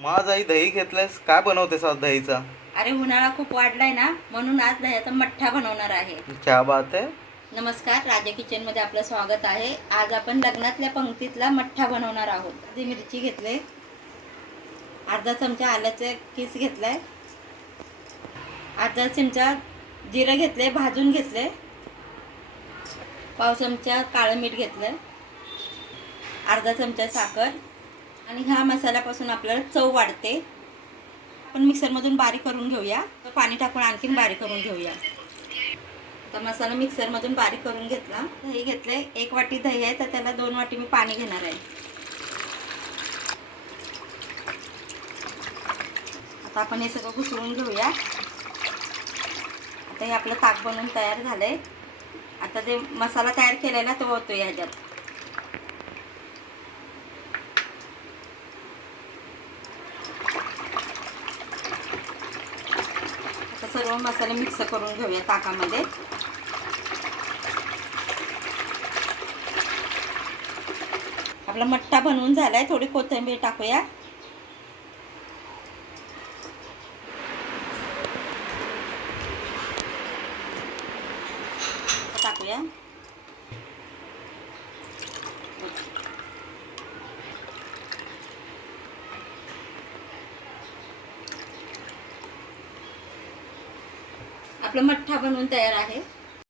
आज आई दही घेतलंयस? काय बनवतेस आज दहीचा? अरे उन्हाळा खूप वाढलाय ना म्हणून आज दह्याचा मठ्ठा बनवणार आहे. क्या बात आहे. नमस्कार राजा किचनमध्ये आपलं स्वागत आहे. आज आपण लग्नातल्या पंक्तीतला मठ्ठा बनवणार आहोत. आधी मिरची घेतले. अर्धा चमचा आल्याचे किस घेतलाय? अर्धा चमचा जिरं घेतले भाजून घेतले पाव चमचा काळं मीठ घेतलं अर्धा चमचा साखर. आणि ह्या मसाल्यापासून आपल्याला चव वाढते. आपण मिक्सरमधून बारीक करून घेऊया. तर पाणी टाकून आणखीन बारीक करून घेऊया. आता मसाला मिक्सरमधून बारीक करून घेतला. दही घेतले एक वाटी दही आहे तर त्याला दोन वाटी मी पाणी घेणार आहे. आता आपण हे सगळं घुसळून घेऊया. आता हे आपलं ताक बनवून तयार झालंय. आता जे मसाला तयार केलेला तो होतो ह्याच्यात. सर्व मसाले मिक्स करून घेऊया ताकामध्ये. आपला मठ्ठा बनवून झालाय थोडी कोथिंबीर टाकूया. टाकूया. आपलं मठ्ठा बनवून तयार आहे.